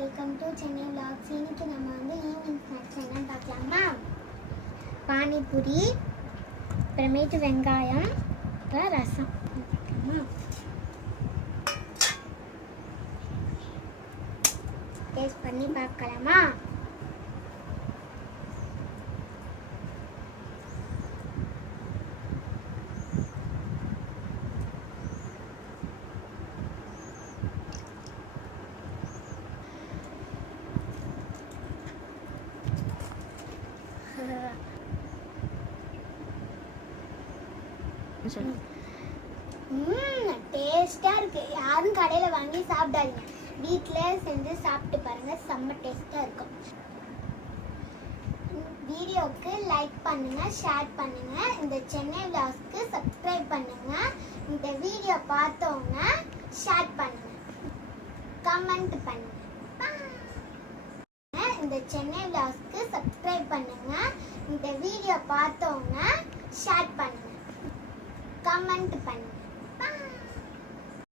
Welcome to Chennai vlogs. இன்னைக்கு நம்ம வந்து ஈவினிங் ஸ்நாக்ஸ் என்னன்னு பார்க்கலாமா? பானிபூரி, அப்புறமேட்டு வெங்காயம், அப்புறம் ரசம். டேஸ்ட் பண்ணி பார்க்கலாமா? டேஸ்டா இருக்கு. யாரும் கடையில வாங்கி சாப்பிடாதீங்க, வீட்ல செஞ்சு சாப்பிட்டு பாருங்க. செம்ம டேஸ்டா இருக்கும். வீடியோக்கு லைக் பண்ணுங்க, ஷேர் பண்ணுங்க. இந்த சென்னை vlogsக்கு சப்ஸ்கிரைப் பண்ணுங்க. இந்த வீடியோ பார்த்தவங்க ஷேர் பண்ணுங்க, கமெண்ட் பண்ணுங்க. இந்த சென்னை vlogsக்கு சப்ஸ்கிரைப் பண்ணுங்க. இந்த வீடியோ பார்த்தவங்க ஷேர் பண்ணுங்க, கமெண்ட் பண்ணுங்க.